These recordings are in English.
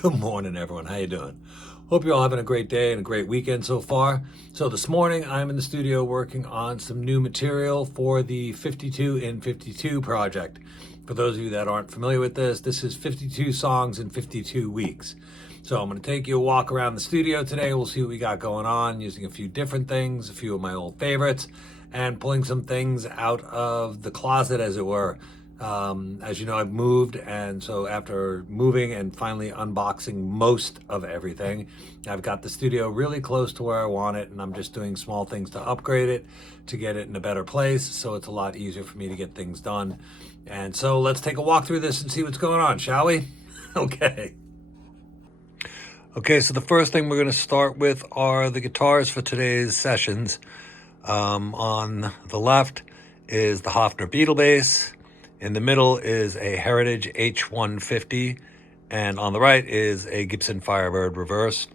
Good morning, everyone. How you doing? Hope you're all having a great day and a great weekend so far. So this morning, I'm in the studio working on some new material for the 52 in 52 project. For those of you that aren't familiar with this, this is 52 songs in 52 weeks. So I'm going to take you a walk around the studio today. We'll see what we got going on, using a few different things, a few of my old favorites, and pulling some things out of the closet, as it were. As you know, I've moved, and so after moving and finally unboxing most of everything, I've got the studio really close to where I want it, and I'm just doing small things to upgrade it, to get it in a better place, so it's a lot easier for me to get things done. And so let's take a walk through this and see what's going on, shall we? Okay. Okay, so the first thing we're going to start with are the guitars for today's sessions. On the left is the Hofner Beetle bass. In the middle is a Heritage H150, and on the right is a Gibson Firebird reverse.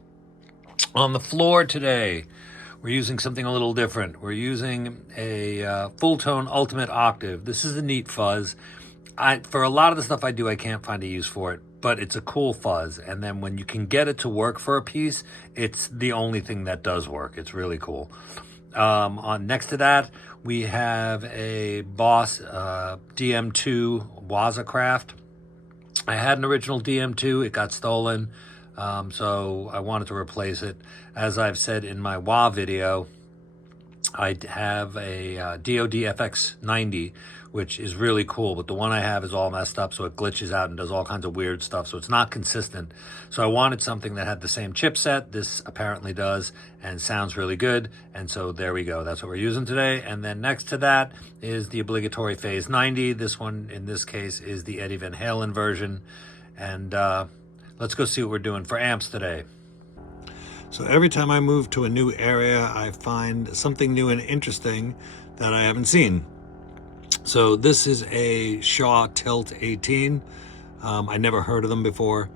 On the floor today, we're using something a little different. We're using a Full Tone Ultimate Octave. This is a neat fuzz. For a lot of the stuff I do, I can't find a use for it, but it's a cool fuzz. And then when you can get it to work for a piece, it's the only thing that does work. It's really cool. On next to that, we have a Boss DM2 Wazacraft. I had an original DM2, it got stolen, so I wanted to replace it. As I've said in my Wah video, I have a DoD FX90, which is really cool, but the one I have is all messed up, so it glitches out and does all kinds of weird stuff, so it's not consistent. So I wanted something that had the same chipset. This apparently does, and sounds really good, and so there we go. That's what we're using today. And then next to that is the obligatory Phase 90. This one, in this case, is the Eddie Van Halen version. And let's go see what we're doing for amps today. So every time I move to a new area, I find something new and interesting that I haven't seen. So this is a Shaw Tilt 18. I never heard of them before.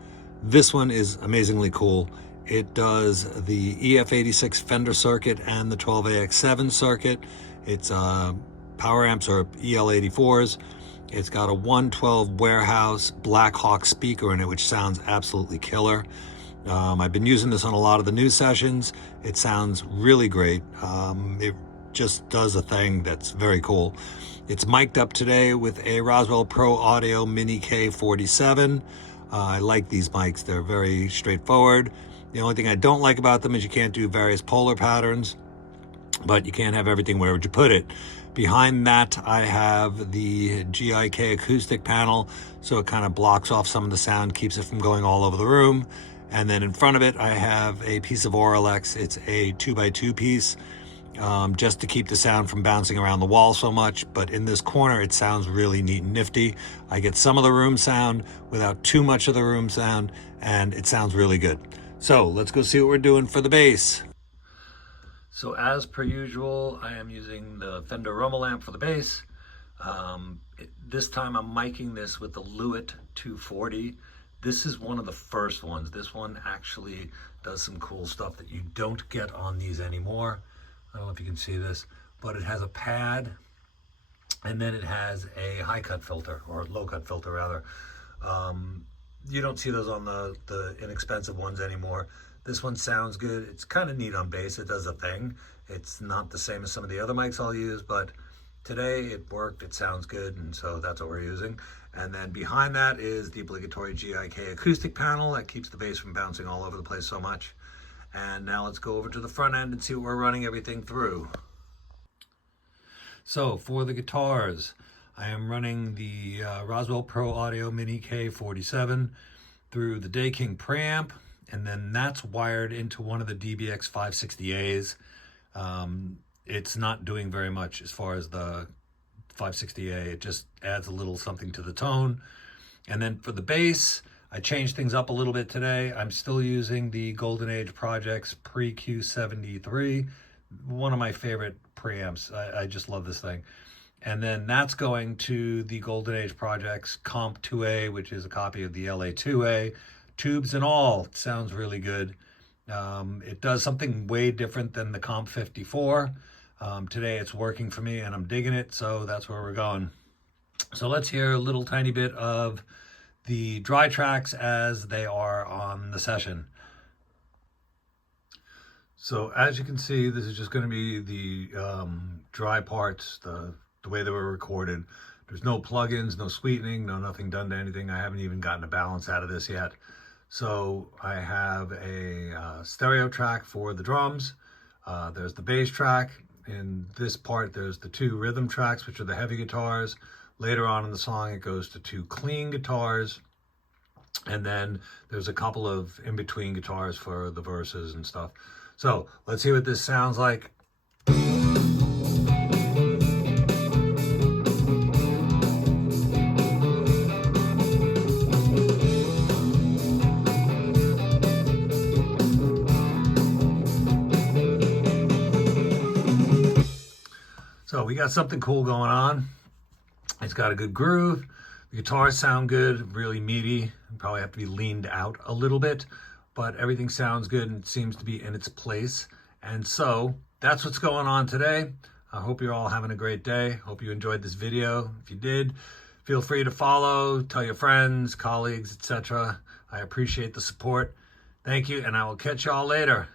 This one is amazingly cool. It does the EF86 Fender circuit and the 12AX7 circuit. It's power amps or EL84s. It's got a 112 Warehouse Black Hawk speaker in it, which sounds absolutely killer. I've been using this on a lot of the new sessions. It sounds really great. It just does a thing that's very cool. It's mic'd up today with a Roswell Pro Audio Mini K47. I like these mics. They're very straightforward. The only thing I don't like about them is you can't do various polar patterns, but you can't have everything where would you put it. Behind that, I have the GIK acoustic panel, so it kind of blocks off some of the sound, keeps it from going all over the room. And then in front of it, I have a piece of Auralex. It's a 2x2 piece, just to keep the sound from bouncing around the wall so much. But in this corner, it sounds really neat and nifty. I get some of the room sound without too much of the room sound, and it sounds really good. So let's go see what we're doing for the bass. So as per usual, I am using the Fender Rumble amp for the bass. This time I'm miking this with the Lewitt 240. This is one of the first ones. This one actually does some cool stuff that you don't get on these anymore. I don't know if you can see this, but it has a pad, and then it has a high cut filter, or low cut filter rather. You don't see those on the inexpensive ones anymore. This one sounds good. It's kind of neat on bass. It does a thing. It's not the same as some of the other mics I'll use, but today it worked. It sounds good, and so that's what we're using. And then behind that is the obligatory GIK acoustic panel that keeps the bass from bouncing all over the place so much. And now let's go over to the front end and see what we're running everything through. So for the guitars, I am running the Roswell Pro Audio Mini K47 through the Day-King preamp, and then that's wired into one of the DBX 560As. It's not doing very much as far as the 560A. It just adds a little something to the tone. And then for the bass, I changed things up a little bit today. I'm still using the Golden Age Projects Pre-Q73, one of my favorite preamps. I just love this thing. And then that's going to the Golden Age Projects Comp 2A, which is a copy of the LA2A. Tubes and all, it sounds really good. It does something way different than the Comp 54. Today it's working for me and I'm digging it, so that's where we're going. So let's hear a little tiny bit of the dry tracks as they are on the session. So as you can see, this is just going to be the dry parts, the way they were recorded. There's no plugins, no sweetening, nothing done to anything. I haven't even gotten a balance out of this yet. So I have a stereo track for the drums. There's the bass track. In this part, there's the 2 rhythm tracks, which are the heavy guitars. Later on in the song, it goes to 2 clean guitars. And then there's a couple of in-between guitars for the verses and stuff. So let's see what this sounds like. So we got something cool going on. It's got a good groove. The guitars sound good, really meaty. Probably have to be leaned out a little bit, but everything sounds good and seems to be in its place. And so that's what's going on today. I hope you're all having a great day. Hope you enjoyed this video. If you did, feel free to follow, tell your friends, colleagues, etc. I appreciate the support. Thank you, and I will catch y'all later.